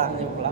orangnya pula.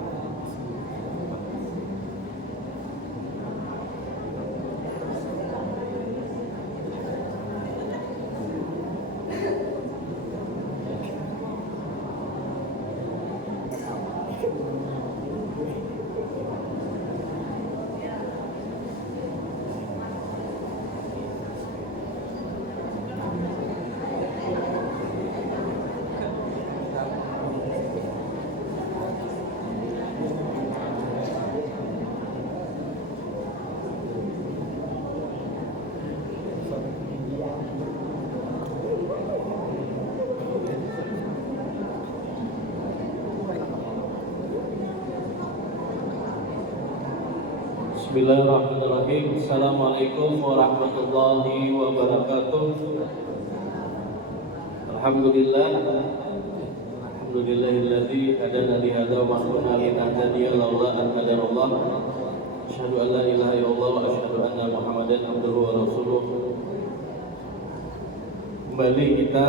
Bismillahirrahmanirrahim. Assalamualaikum warahmatullahi wabarakatuh. Alhamdulillahilladzi hadana li hadza wa ma kunna linahtadiya laula an hadanallah. Asyhadu an la ilaha illallah wa asyhadu anna Muhammadan abduhu wa rasuluh. Kembali kita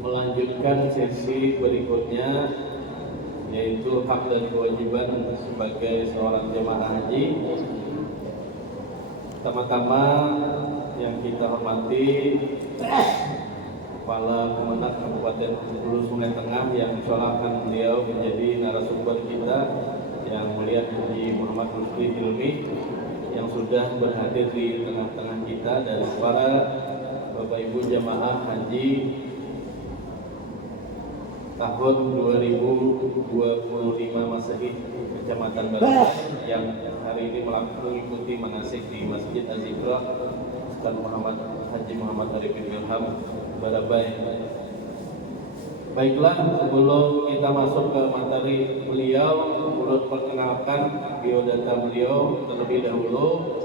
melanjutkan sesi berikutnya, yaitu hak dan kewajiban sebagai seorang jemaah haji. Pertama-tama yang kita hormati Kepala Kemenak Kabupaten Hulu Sungai Tengah yang insyaallah beliau menjadi narasumber kita, yang mulia Haji Muhammad Rusdi Hilmi, yang sudah berhadir di tengah-tengah kita, dan para Bapak Ibu jemaah haji tahun 2025 Masehi Kecamatan Barabai yang hari ini mengikuti manasik di Masjid Az-Zikra Ustaz Muhammad Haji Muhammad Arifin Ilham Barabai. Baiklah, sebelum kita masuk ke materi beliau, turut perkenalkan biodata beliau terlebih dahulu,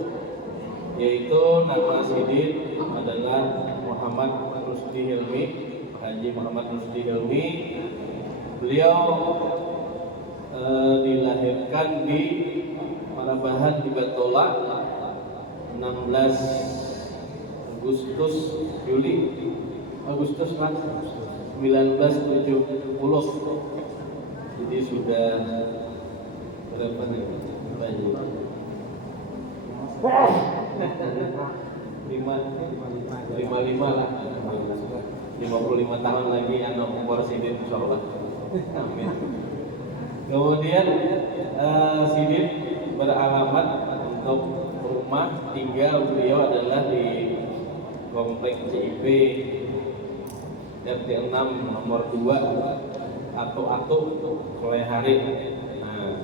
yaitu nama Sidin adalah Muhammad Rusdi Hilmi, Haji Muhammad Rusdi Hilmi. Beliau dilahirkan di Marabahan di Batola 16 Agustus 1970. Jadi sudah berapa nih? 55 lah. 55 tahun lagi umur Sidin insyaallah. Amin. Kemudian Sidin beralamat untuk rumah tinggal beliau adalah di Komplek CIP RT 6 nomor 2 Atu Kelehari. Nah,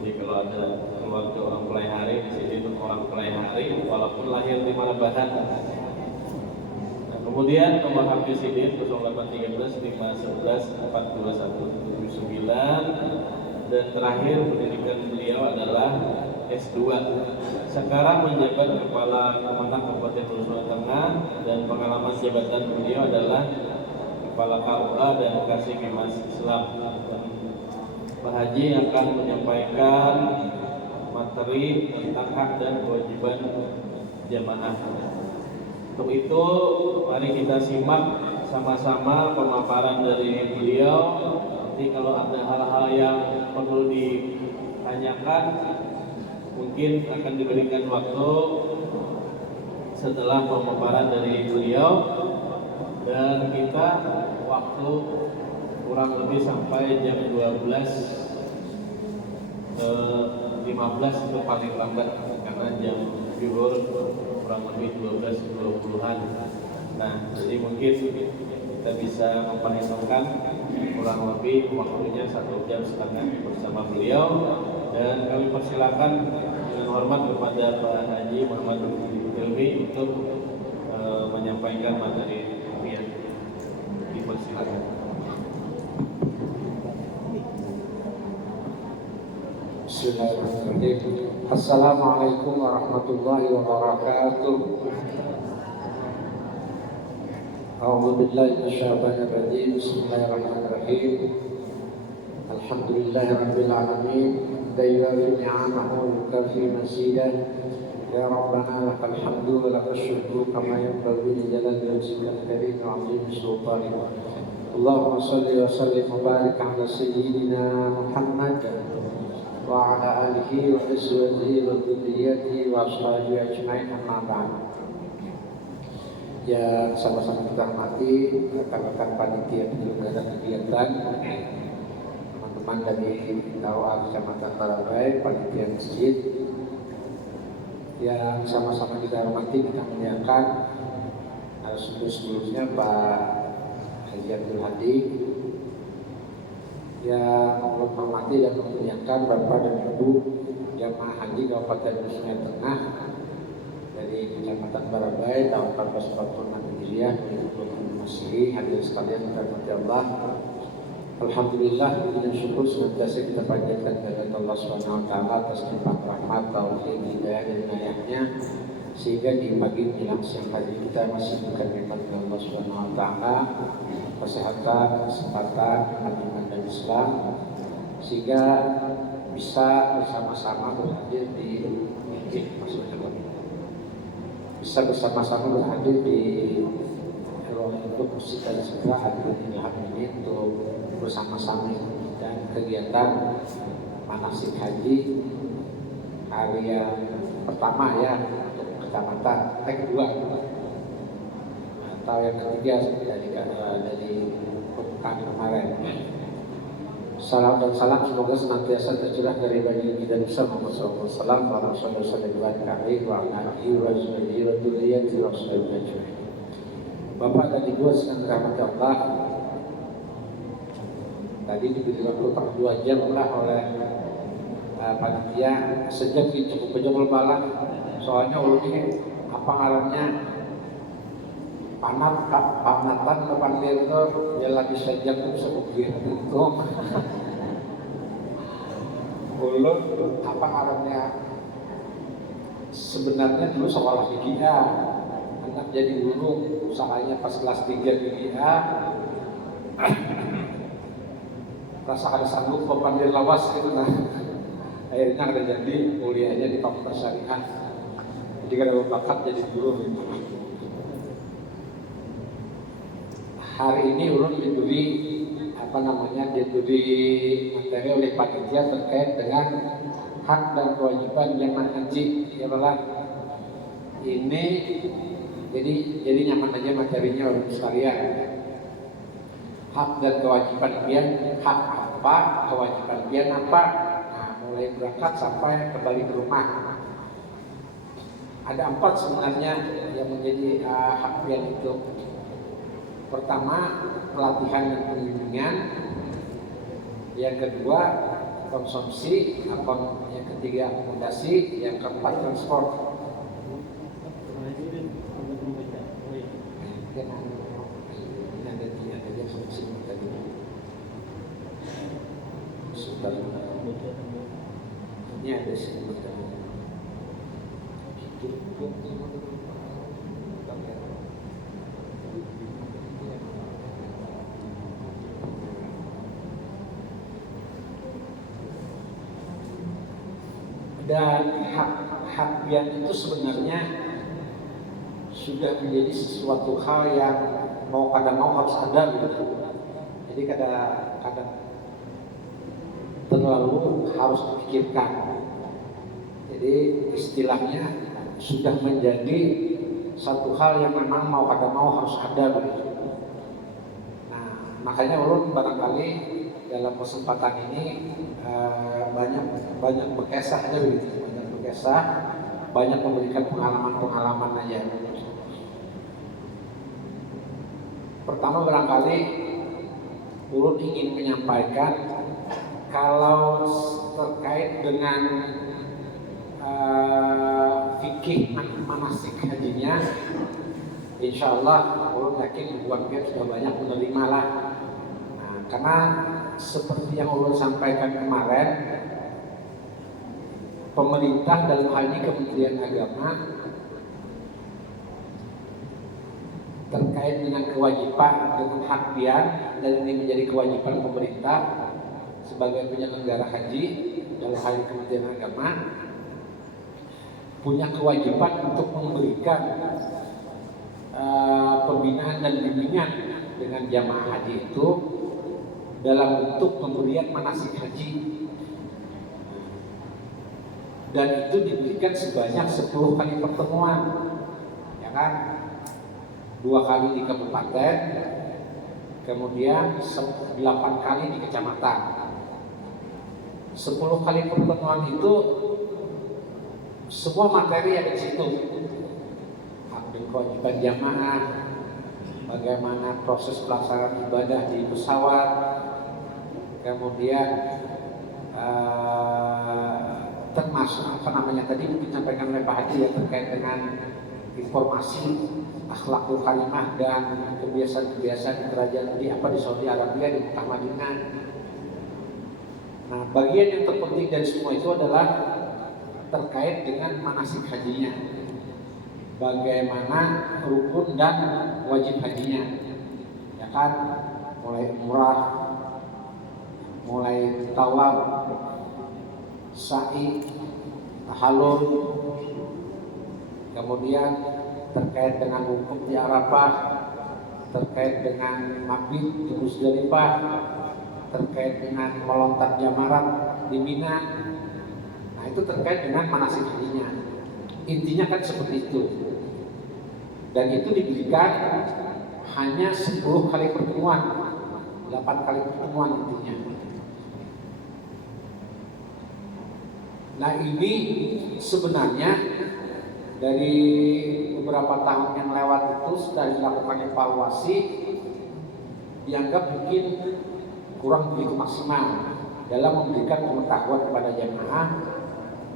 jadi kalau ada keluarga orang Kelehari, di sini orang Kelehari walaupun lahir di Marabahan. Kemudian nomor HP Sidin 0813 511 42179, dan terakhir pendidikan beliau adalah S2. Sekarang menjabat Kepala Kemenak Kabupaten Hulu Sungai Tengah, dan pengalaman jabatan beliau adalah Kepala KUA dan Kasih Bimas Islam. Pak Haji akan menyampaikan materi tentang hak dan kewajiban jamaah. Untuk itu, mari kita simak sama-sama pemaparan dari beliau. Nanti kalau ada hal-hal yang perlu ditanyakan, mungkin akan diberikan waktu setelah pemaparan dari beliau, dan kita waktu kurang lebih sampai jam 12.15 itu paling lambat, karena jam zuhur kurang lebih 12.20-an. Nah, jadi mungkin kita bisa memperhitungkan kurang lebih waktunya 1 jam setengah bersama beliau, dan kami persilakan dengan hormat kepada Pak Haji Muhammad Hilmi untuk menyampaikan materi yang dipersilakan. Bismillahirrahmanirrahim. Assalamualaikum warahmatullahi wabarakatuh. A'udzu billahi minasyaitonir rajim. Bismillahirrahmanirrahim. Alhamdulillahirabbil alamin. Dailawi ni'amahu kafi masidah. Ya Rabbana lakal hamdu wa lakal syukru kama yanbaghi li jalali wajhikal karim wa 'azimi sultanik. Allahumma salli wa sallim wa barik ala sayyidina Muhammad wa ala alihi wa azwajihi wa dhurriyyatihi wa ashabihi ajma'in, amma ba'd. Yang sama-sama kita hormati rekan-rekan panitia penyelenggara kegiatan, teman-teman dari Dakwah Kecamatan Barabai, panitia masjid, yang sama-sama kita hormati, kita muliakan sebelumnya Pak Haji Abdul Hadi, yang menghormati dan memuliakan Bapak dan Ibu Jamaah Haji Kabupaten Sungai Tengah dari Kecamatan Barabai tahun 1446 Hijriah 2020 Masehi. Hadirin sekalian dirahmati Allah, alhamdulillah, dengan syukur senantiasa kita panjatkan kepada Allah Subhanahu wa taala atas limpahan rahmat, taufik, hidayah dan inayahnya, sehingga di pagi menjelang siang hari kita masih diberikan nikmat Allah Subhanahu wa taala, kesehatan, kesempatan, iman dan Islam, sehingga bisa bersama-sama berhadir di ruang untuk masjid dan segera hadir di ini untuk bersama-sama dan kegiatan manasik haji hari yang pertama ya untuk kecamatan, kedua atau yang ketiga dari pekan kemarin. Salam dan salam semoga senantiasa tercurah dari baginda kita Muhammad sallallahu alaihi wasallam, wa sallallahu alaihi wa sallam. Bapak dan Ibu sekalian dirahmati Allah, tadi diberi waktu tak 2 jam lah oleh panitia, sejam cukup cukup lebaran. Soalnya ini apa ngarannya panatan ke pantai itu dia lagi sejam itu sebegini itu ulun apa ngarannya sebenarnya dulu sekolah GIA, anak jadi guru, usahanya pas kelas 3 GIA rasa ada sanggup ke pantai lawas gitu, nah akhirnya ada jadi kuliahnya di Fakultas Syariah, jadi ada bakat jadi guru gitu. Hari ini ulun diberi materi oleh panitia terkait dengan hak dan kewajiban jemaah haji. Ya Allah, ini jadi nyaman aja materinya ulun sekalian. Hak dan kewajiban pian, hak apa, kewajiban pian apa. Nah, mulai berangkat sampai kembali ke rumah. Ada 4 sebenarnya yang menjadi hak pian itu. Pertama, pelatihan dan pembimbingan. Yang kedua, konsumsi. Yang ketiga, akomodasi. Yang keempat, transport. Ini ada sini. Dan hak pian itu sebenarnya sudah menjadi sesuatu hal yang mau harus ada gitu. Jadi kadang terlalu harus dipikirkan. Jadi istilahnya sudah menjadi satu hal yang memang mau harus ada gitu. Nah, makanya ulun barangkali dalam kesempatan ini banyak berkisah aja begitu, banyak memberikan pengalaman aja. Pertama barangkali ulun ingin menyampaikan kalau terkait dengan fikih manasik hajinya, insya Allah ulun yakin keluarga sudah banyak menerima lah. Nah, karena seperti yang ulun sampaikan kemarin, pemerintah dalam hal ini Kementerian Agama terkait dengan kewajiban dengan hak pian, dan ini menjadi kewajiban pemerintah sebagai penyelenggara haji dalam hal ini Kementerian Agama punya kewajiban untuk memberikan pembinaan dan bimbingan dengan jamaah haji itu dalam bentuk pemberian manasik haji, dan itu diberikan sebanyak 10 kali pertemuan, ya kan? 2 kali di kabupaten, kemudian 8 kali di kecamatan. 10 kali pertemuan itu semua materi ada di situ. Hak dan kewajiban jamaah, bagaimana proses pelaksanaan ibadah di pesawat, kemudian termasuk tadi disampaikan oleh Pak Haji ya, terkait dengan informasi akhlakul karimah dan kebiasaan-kebiasaan di kerajaan di Saudi Arabia, di Mekah Madinah. Nah, bagian yang terpenting dari semua itu adalah terkait dengan manasik hajinya, bagaimana rukun dan wajib hajinya, ya kan? Mulai umrah, mulai tawaf, sa'i, tahallul, kemudian terkait dengan wukuf di Arafah, terkait dengan mabit di Musdalifah, terkait dengan melontar jamarat di Mina. Nah, itu terkait dengan manasik hajinya. Intinya kan seperti itu. Dan itu diberikan hanya 10 kali pertemuan, 8 kali pertemuan intinya. Nah, ini sebenarnya dari beberapa tahun yang lewat itu sudah dilakukan evaluasi, dianggap mungkin kurang begitu maksimal dalam memberikan pengetahuan kepada jamaah.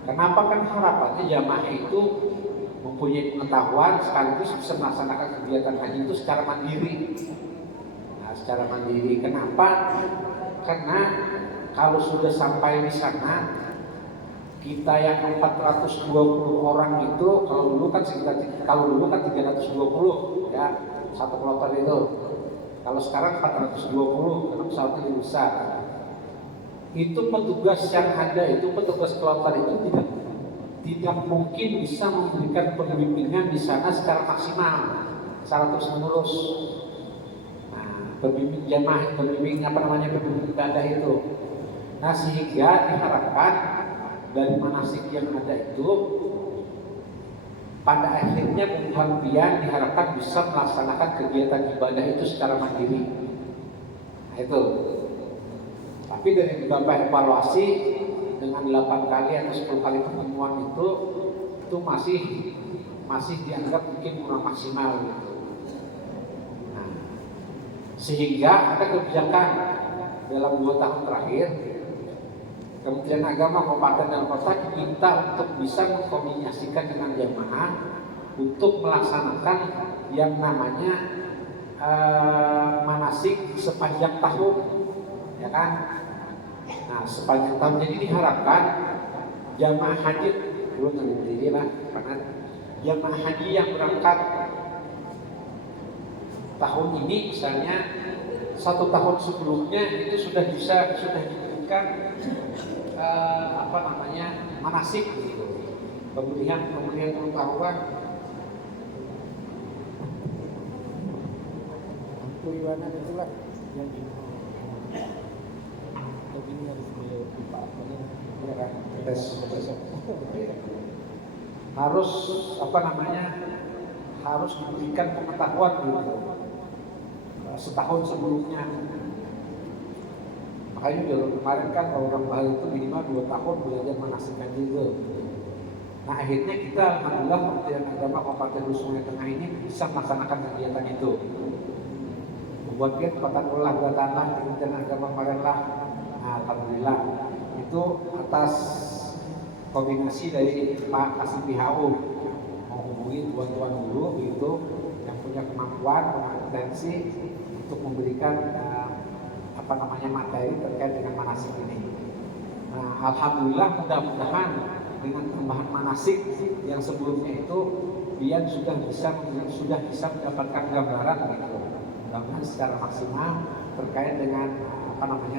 Kenapa? Kan harapannya jamaah itu mempunyai pengetahuan sekaligus bisa melaksanakan kegiatan haji itu secara mandiri. Nah, secara mandiri. Kenapa? Karena kalau sudah sampai di sana, kita yang 420 orang itu, kalau dulu kan 320 ya, satu kloter itu. Kalau sekarang 420 karena pesawatnya lebih besar. Itu petugas yang ada itu, petugas kloter itu tidak mungkin bisa memberikan pembimbingan di sana secara maksimal, secara terus menerus. Nah, pembimbing jamaah, pembimbing ibadah itu. Nah, sehingga diharapkan dari manasik yang ada itu pada akhirnya pembimbingan diharapkan bisa melaksanakan kegiatan ibadah itu secara mandiri. Nah, itu. Tapi dari beberapa evaluasi dengan 8 kali atau 10 kali pertemuan itu masih dianggap mungkin kurang maksimal gitu. Nah, sehingga ada kebijakan dalam 2 tahun terakhir, Kementerian Agama Kabupaten dan Kota diminta untuk bisa mengkoordinasikan dengan jamaah untuk melaksanakan yang namanya manasik sepanjang tahun, ya kan? Nah, sepanjang tahun, jadi diharapkan jamaah haji belum terdiri lah, karena jamaah haji yang berangkat tahun ini misalnya 1 tahun sebelumnya itu sudah diberikan manasik gitu. Pemberian pengetahuan Iwanan itulah yang ini harus harus diberikan pengetahuan gitu setahun sebelumnya. Makanya dulu kemarin kan orang Bali itu minimal 2 tahun belajar manasik haji itu. Nah, akhirnya kita alhamdulillah Kementerian Agama Kabupaten Sungai Tengah ini bisa melaksanakan kegiatan itu. Membuat kesempatan ulah tanah Kementerian Agama kemarin lah. Nah, alhamdulillah itu atas koordinasi dari Pak Kasih PHU menghubungi tuan-tuan guru itu yang punya kemampuan, kompetensi untuk memberikan materi terkait dengan manasik ini. Nah, alhamdulillah mudah-mudahan dengan tambahan manasik yang sebelumnya itu dia sudah bisa mendapatkan gambaran gitu, mudah-mudahan secara maksimal terkait dengan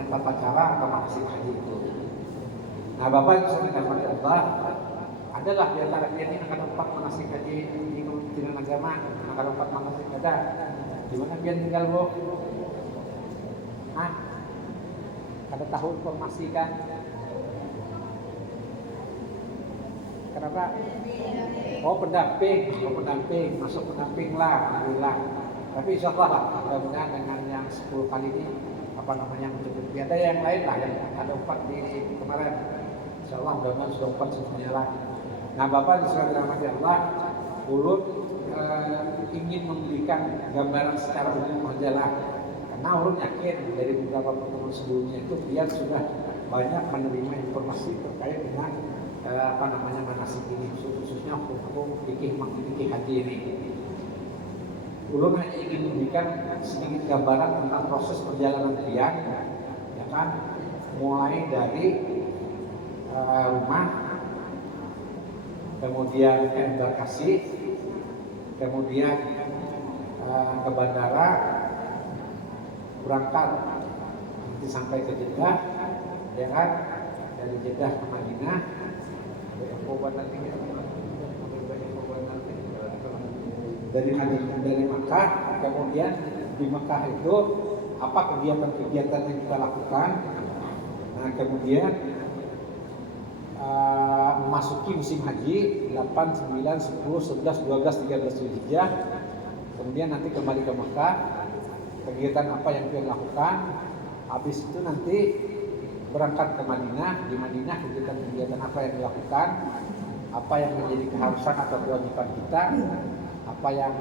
tata cara atau manasik haji itu. Nah, Bapak yang saya hormati Allah, adalah di antara ini akan 4 manasik haji di Kementerian Agama, akan 4 manasik ada. Di mana pian tinggal Bu? Hah? Kada tahu informasi kan? Kenapa? Oh pendamping, masuk pendamping lah, alhamdulillah. Tapi insya Allah lah, mudah-mudahan dengan yang 10 kali ini apa namanya mencukupi. Ada yang lain lah, yang ada 4 di kemarin. Insya Allah mudah-mudahan sudah 4 semuanya lah. Nah Bapak disuruh dirahmati Allah, ulun ingin memberikan gambaran secara umum saja lah. Karena ulun yakin dari beberapa pertemuan sebelumnya itu biar sudah banyak menerima informasi terkait dengan apa namanya manasik ini, khususnya hukum fikih haji ini. Ulun hanya ingin memberikan sedikit gambaran tentang proses perjalanan pian, ya kan, mulai dari rumah, kemudian ke embarkasi, kemudian ke bandara, berangkat nanti sampai ke Jeddah, ya kan, dari Jeddah ke Madinah. Dari Makkah, kemudian di Makkah itu apa kegiatan-kegiatan yang kita lakukan. Nah kemudian memasuki musim haji 8, 9, 10, 11, 12, 13 Zulhijjah. Kemudian nanti kembali ke Makkah, kegiatan apa yang kita lakukan. Habis itu nanti berangkat ke Madinah. Di Madinah kegiatan-kegiatan apa yang dilakukan, apa yang menjadi keharusan atau kewajiban kita, apa yang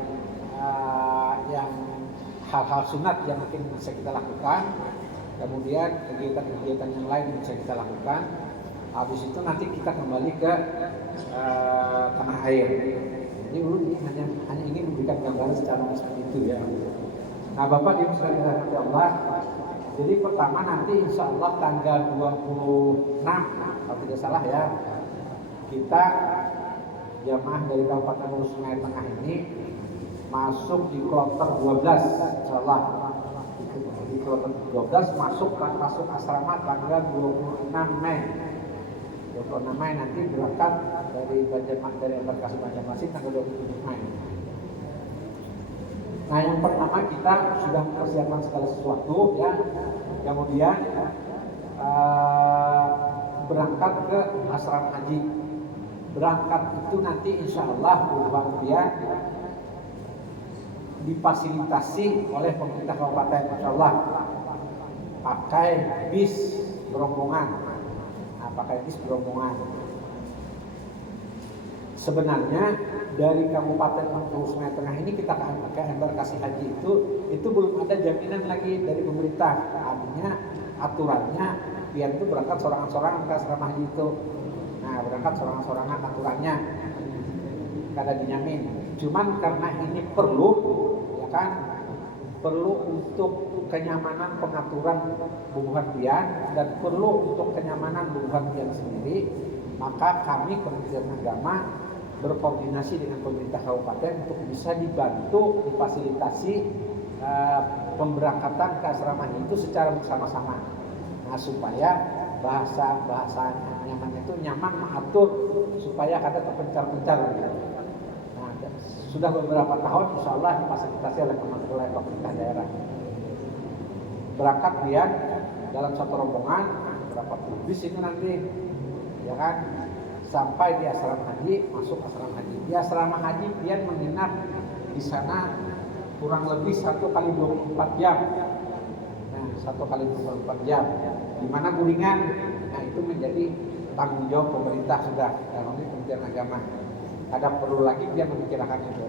hal-hal sunat yang mungkin bisa kita lakukan, kemudian kegiatan-kegiatan yang lain yang bisa kita lakukan. Habis itu nanti kita kembali ke tanah air. Jadi dulu hanya ingin memberikan gambaran secara seperti itu ya. Nah Bapak Ibu sekalian Allah, jadi pertama nanti insya Allah tanggal 26 kalau tidak salah ya, kita jamaah dari Kabupaten Hulu Sungai Tengah ini masuk di kloter 12 insya Allah. Di kloter 12 masuk asrama tanggal 26 Mei. 26 Mei nanti berangkat dari embarkasi Banjarmasin tanggal 27 Mei. Nah yang pertama kita sudah mempersiapkan segala sesuatu ya. Kemudian berangkat ke asrama haji. Berangkat itu nanti insya Allah dia difasilitasi oleh pemerintah kabupaten, insya Allah pakai bis berombongan. Pakai bis berombongan. Sebenarnya dari Kabupaten Hulu Sungai Tengah ini kita ke embarkasi haji itu belum ada jaminan lagi dari pemerintah. Artinya aturannya pian itu berangkat sorangan-sorangan ke asrama haji itu. Nah berangkat sorangan-sorangan aturannya kada dinyamin. Cuman karena ini perlu, ya kan, perlu untuk kenyamanan pengaturan bubuhan pian dan perlu untuk kenyamanan bubuhan pian sendiri, maka kami Kementerian Agama berkoordinasi dengan pemerintah kabupaten untuk bisa dibantu difasilitasi pemberangkatan ke asrama itu secara bersama-sama. Nah supaya bahasa nyamannya itu nyaman mengatur supaya kada terpencar-pencar. Nah, sudah beberapa tahun insya Allah difasilitasi oleh pemerintah daerah. Berangkat dia dalam satu rombongan berapa puluh bis ini nanti, ya kan, sampai di asrama haji, masuk asrama haji. Di asrama haji dia menginap di sana kurang lebih 1 kali 24 jam. Nah, 1 kali 24 jam. Di mana gulingan? Nah, itu menjadi tanggung jawab pemerintah sudah, dalam ini Kementerian Agama. Ada perlu lagi dia memikirkan itu.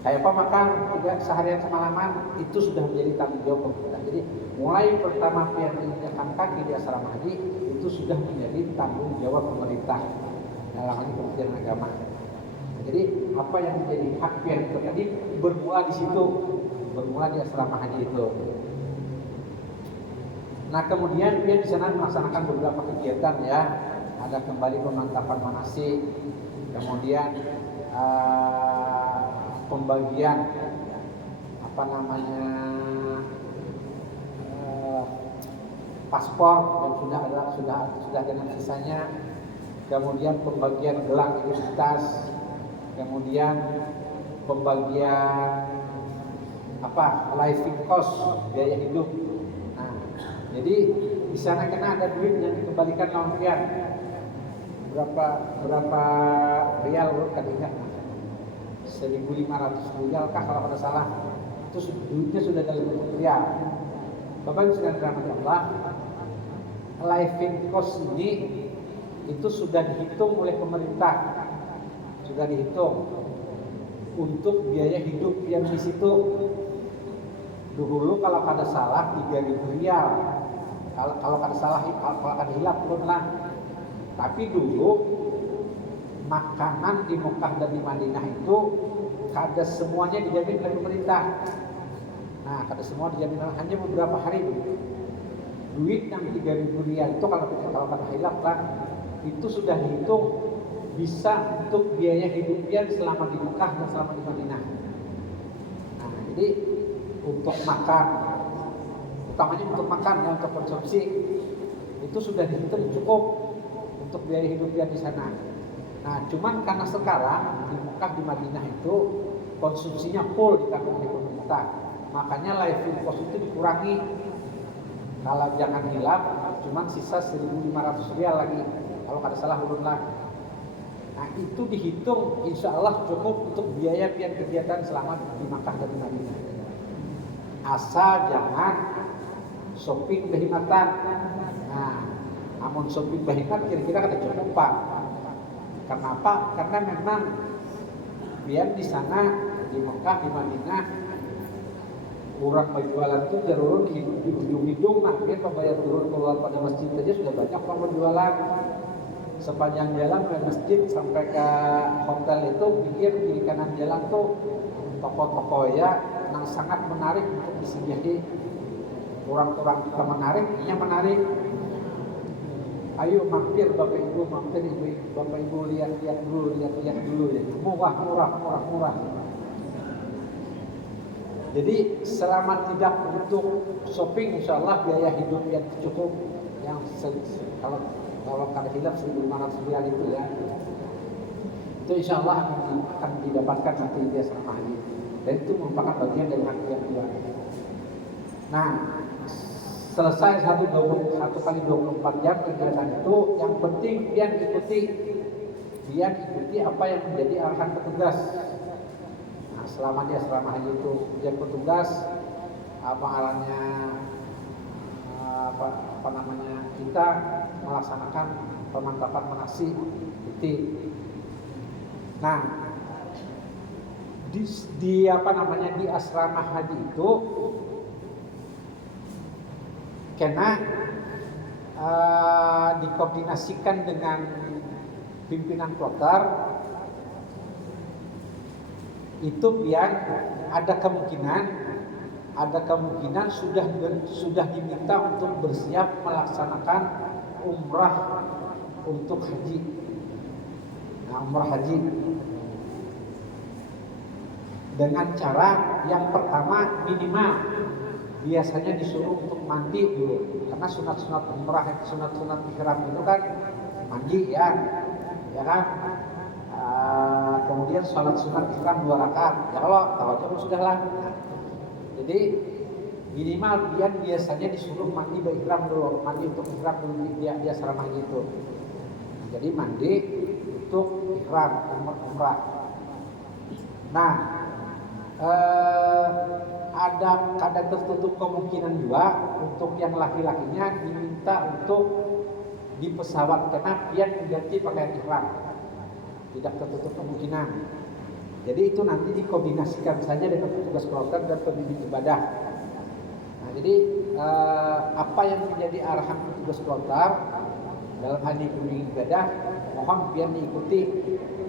Kayak apa makan juga seharian semalaman itu sudah menjadi tanggung jawab pemerintah. Jadi mulai pertama pian menginjakkan kaki di asrama haji itu sudah menjadi tanggung jawab pemerintah dalam hal ini Kementerian Agama. Nah, jadi apa yang menjadi hak pian itu tadi bermula di situ, bermula di asrama haji itu. Nah kemudian dia di sana melaksanakan beberapa kegiatan ya, ada kembali pemantapan manasik, kemudian pembagian apa namanya paspor yang sudah dengan sisanya, kemudian pembagian gelang identitas, kemudian pembagian living cost, biaya hidup. Nah, jadi di sana kena ada duit yang dikembalikan lawan rial. Berapa rial kan ingat? 1.500 rial kah kalau tidak salah. Itu duitnya sudah dalam bentuk rial. Bapak Ibu sekalian dirahmati Allah, living cost ini itu sudah dihitung oleh pemerintah, sudah dihitung untuk biaya hidup yang di situ. Dulu kalau kada salah 3.000 rial, kalau kada salah, kalau kada hilap pun lah. Tapi dulu makanan di Mekah dan di Madinah itu kada semuanya dijamin oleh pemerintah. Nah, kada semua dijamin, hanya beberapa hari dulu. Duit yang 3.000 rial itu kalau kada hilap lah, itu sudah dihitung bisa untuk biaya hidupnya selama di Mekah dan selama di Madinah. Nah, jadi untuk makan, utamanya untuk makan ya, untuk konsumsi itu sudah dihitung cukup untuk biaya hidupnya di sana. Nah, cuman karena sekarang di Mekah di Madinah itu konsumsinya full ditanggung oleh pemerintah, makanya living cost itu dikurangi. Kalau jangan hilap, cuman sisa 1.500 rial lagi. Kalau kada salah urun lah. Nah, itu dihitung insya Allah cukup untuk biaya kegiatan selama di Makkah dan di Madinah. Asal jangan shopping berhimatan. Nah, namun shopping berhimat kira-kira kada cukup Pak. Kenapa? Karena memang biar di sana di Makkah di Madinah orang berjualan itu jarurun di ujung-ujung, nah biar pembayar turun keluar pada masjid saja sudah banyak orang berjualan. Sepanjang jalan dari masjid sampai ke hotel itu pikir kiri kanan jalan tuh toko-toko ya yang sangat menarik untuk disinggahi. Orang-orang juga menarik, ini menarik. Ayo mampir Bapak Ibu, mampir Ibu, Bapak Ibu lihat-lihat dulu ya. Murah. Jadi selama tidak untuk shopping, insya Allah biaya hidup yang cukup, yang kalau kada hilap 1.500 rial itu ya, itu insya Allah akan didapatkan nanti dia selama haji. Dan itu merupakan bagian dari hak yang dua. Nah, selesai 1 kali 24 jam kegiatan itu, yang penting dia ikuti apa yang menjadi arahan petugas. Nah, selama haji itu dia petugas apa arahnya, apa namanya, kita melaksanakan pemantapan manasik titik. Nah, di asrama haji itu kena dikoordinasikan dengan pimpinan kloter itu biar ada kemungkinan sudah diminta untuk bersiap melaksanakan umrah untuk haji. Nah, umrah haji dengan cara yang pertama minimal biasanya disuruh untuk mandi dulu, karena sunat-sunat umrah, sunat-sunat ihram itu kan mandi ya kan. Kemudian sholat sunat ihram 2 rakaat. Ya kalau tahu aja sudahlah. Jadi minimal dia biasanya disuruh mandi ihram dulu, mandi untuk ihram dulu dia asrama haji itu. Jadi mandi untuk ihram umrah. Nah, ada kadang tertutup kemungkinan juga untuk yang laki-lakinya diminta untuk di pesawat karena dia mengganti pakaian ihram. Tidak tertutup kemungkinan. Jadi itu nanti dikoordinasikan saja dengan petugas kloter dan pembimbing ibadah. Nah, jadi apa yang menjadi arahan petugas kloter dalam hal ini pembimbing ibadah, mohon biar diikuti.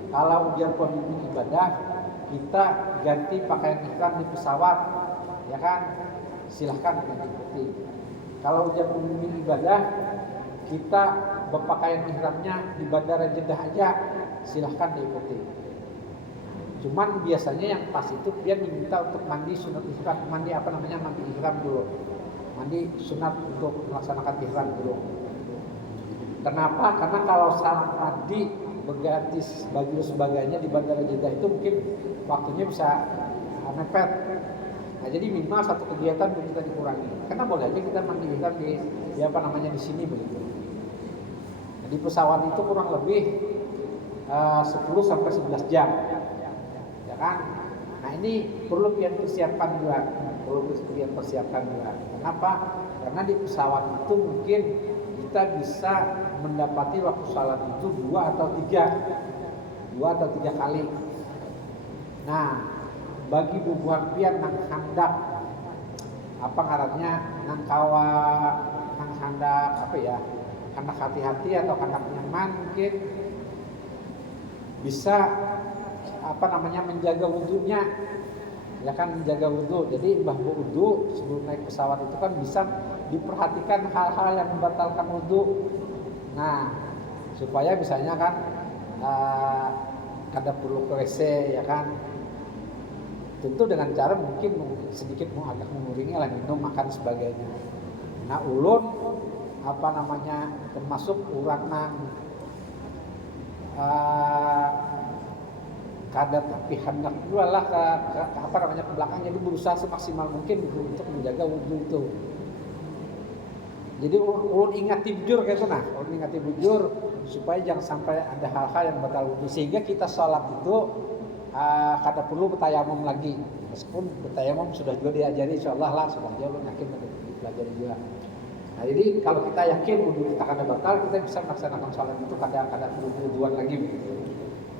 Kalau ujian pembimbing ibadah kita ganti pakaian ihram di pesawat, ya kan? Silahkan diikuti. Kalau ujian pembimbing ibadah kita berpakaian ihramnya di bandara Jeddah aja, silahkan diikuti. Cuman biasanya yang pas itu dia diminta untuk mandi sunat ihram, mandi ihram dulu, mandi sunat untuk melaksanakan ihram dulu. Kenapa? Karena kalau saat mandi berganti baju sebagainya di bandara Jeddah itu mungkin waktunya bisa mepet. Nah, jadi minimal satu kegiatan pun kita dikurangi. Karena boleh aja kita mandi hitam di di sini begitu. Nah, di pesawat itu kurang lebih 10 sampai 11 jam. Ya kan? Nah, ini perlu kita persiapkan juga. Kenapa? Karena di pesawat itu mungkin kita bisa mendapati waktu salat itu 2 atau 3 kali. Nah, bagi bubuhan pian nang handak apa ngarannya nang kawa nang handak handak hati-hati atau handak nyaman, mungkin bisa menjaga wudhunya, ya kan, menjaga wudhu. Jadi bahwa wudhu sebelum naik pesawat itu kan bisa diperhatikan hal-hal yang membatalkan wudhu. Nah, supaya misalnya kan kada perlu ke WC, ya kan, tentu dengan cara mungkin sedikit agak mengurangi lah minum, makan sebagainya. Nah, ulun termasuk urang nang kada tapi hendak juga lah ke belakang, jadi berusaha semaksimal mungkin untuk menjaga wudhu itu. Jadi ulun ingati bujur kayak itu, ulun ingati bujur supaya jangan sampai ada hal-hal yang batal wudhu, sehingga kita sholat itu kada perlu bertayamum lagi. Meskipun bertayamum sudah juga diajari, insyaallah lah sudah jauh ulun yakin dipelajari juga. Nah, jadi kalau kita yakin wudhu kita kada batal, kita bisa melaksanakan sholat itu kada perlu wudhuan lagi.